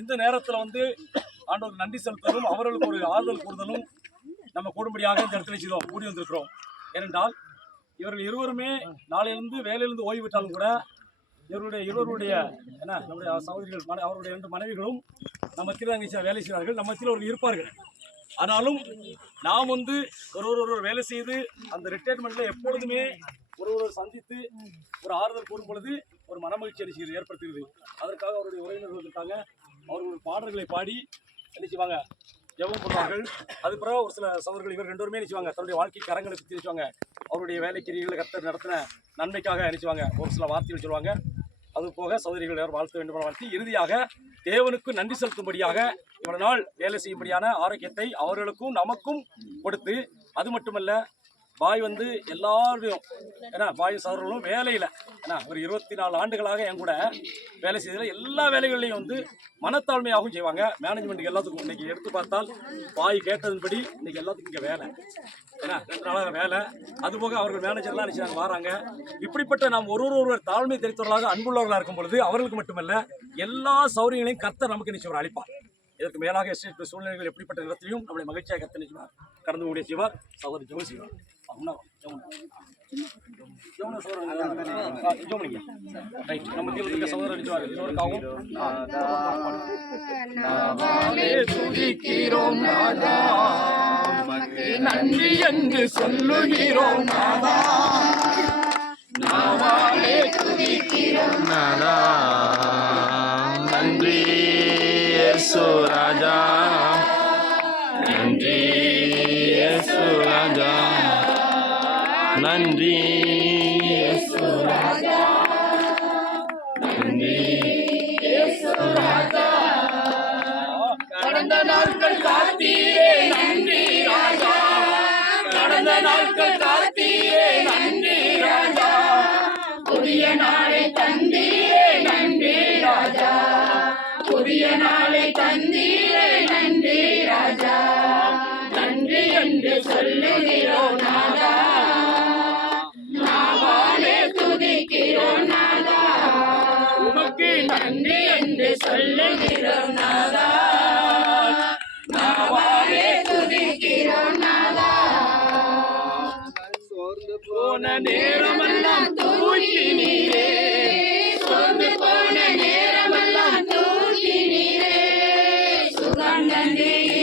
இந்த நேரத்தில் வந்து ஆண்டவருக்கு நன்றி செலுத்துவதும் அவர்களுக்கு ஒரு ஆறுதல் கூறுதலும் நம்ம கூடும்படியாக இந்த இடத்துல செய்தோம் கூடி வந்திருக்கிறோம். ஏனென்றால் இவர்கள் இருவருமே நாளையிலிருந்து வேலையிலிருந்து ஓய்வு விட்டாலும் கூட இருவருடைய என்ன நம்முடைய சகோதரிகள் அவருடைய 2 மனைவிகளும் நம்ம மத்தியில் வேலை செய்வார்கள், நம்ம மத்தியில் அவர்கள் இருப்பார்கள். ஆனாலும் நாம் வந்து ஒரு வேலை செய்து அந்த ரிட்டையர்மெண்ட்டில் எப்பொழுதுமே ஒருவர் சந்தித்து ஒரு ஆறுதல் கூறும் பொழுது ஒரு மனமகிழ்ச்சி ஏற்படுத்துகிறது. அதற்காக அவருடைய உறவினர்கள் இருக்காங்க, அவர்கள் பாடல்களை பாடி நினைச்சுவாங்க, ஜெபம் பண்ணுவார்கள். அது பிறகு ஒரு சில சகோதரர்கள் இவர் 2 பேருமே நினைச்சுவாங்க தன்னுடைய வாழ்க்கை கரங்களை பற்றி நினைச்சுவாங்க, அவருடைய வேலைக்கிரிகளை கர்த்தர் நடத்தின நன்மைக்காக நினைச்சுவாங்க, ஒரு சில வார்த்தைகள் சொல்லுவாங்க. அது போக சகோதரிகள் யார் வாழ்த்த வேண்டும் வாழ்த்தி இறுதியாக தேவனுக்கு நன்றி செலுத்தும்படியாக இவ்வளவு நாள் வேலை செய்யும்படியான ஆரோக்கியத்தை அவர்களுக்கும் நமக்கும் கொடுத்து, அது மட்டுமல்ல பாய் வந்து எல்லாரையும் ஏன்னா பாய் சகோதரர்களும் வேலையில் ஏன்னா ஒரு 24 ஆண்டுகளாக என் கூட வேலை செய்ததில் எல்லா வேலைகள்லையும் வந்து மனத்தாழ்மையாகவும் செய்வாங்க. மேனேஜ்மெண்ட்டுக்கு எல்லாத்துக்கும் இன்னைக்கு எடுத்து பார்த்தால் பாய் கேட்டதன்படி இன்னைக்கு எல்லாத்துக்கும் இங்கே வேலை ஏன்னா 2 நாளாக வேலை. அதுபோக அவர்கள் மேனேஜர்லாம் நினைச்சாங்க வராங்க. இப்படிப்பட்ட நாம் ஒருவர் தாழ்மை தெரிவித்தவர்களாக அன்புள்ளவர்களாக இருக்கும் பொழுது அவர்களுக்கு மட்டுமல்ல எல்லா சௌரியங்களையும் கர்த்தர் நமக்கு நிச்சயம் அளிப்பார். இதற்கு மேலாக எஸ்டேட் சூழ்நிலைகள் எப்படிப்பட்ட இடத்திலையும் நம்மளை மகிழ்ச்சியாக கர்த்தர் நிச்சயமாக கடந்து கூடிய செய்வார். சகோதரி ஜெபம் செய்வார். நன்றி என்று சொல்லுகிறோம் நாதா, நாவாலே துதிக்கிறோம் நாதா. நன்றி இயேசு ராஜா, நன்றி இயேசு ராஜா, நன்றி இயேசு ராஜா, நன்றி இயேசு ராஜா. கடந்த நாட்கள் காத்தீரே நன்றி ராஜா, கடந்த நாட்கள் காத்தீரே நன்றி ராஜா. புதிய நாளை தந்தீரே நன்றி ராஜா, புதிய நாளை தந்தீரே நன்றி ராஜா. நன்றி என்று சொல்லுகிறோம் நாதா, நாவாலே துதிக்கிறோம் நாதா. உமக்கு நன்றி என்று சொல்லுகிறோம் நாதா, நாவாலே துதிக்கிறோம் நாதா. சோர்ந்து போன நேரமெல்லாம் தூக்கி நீரே, சோர்ந்து போன நேரம்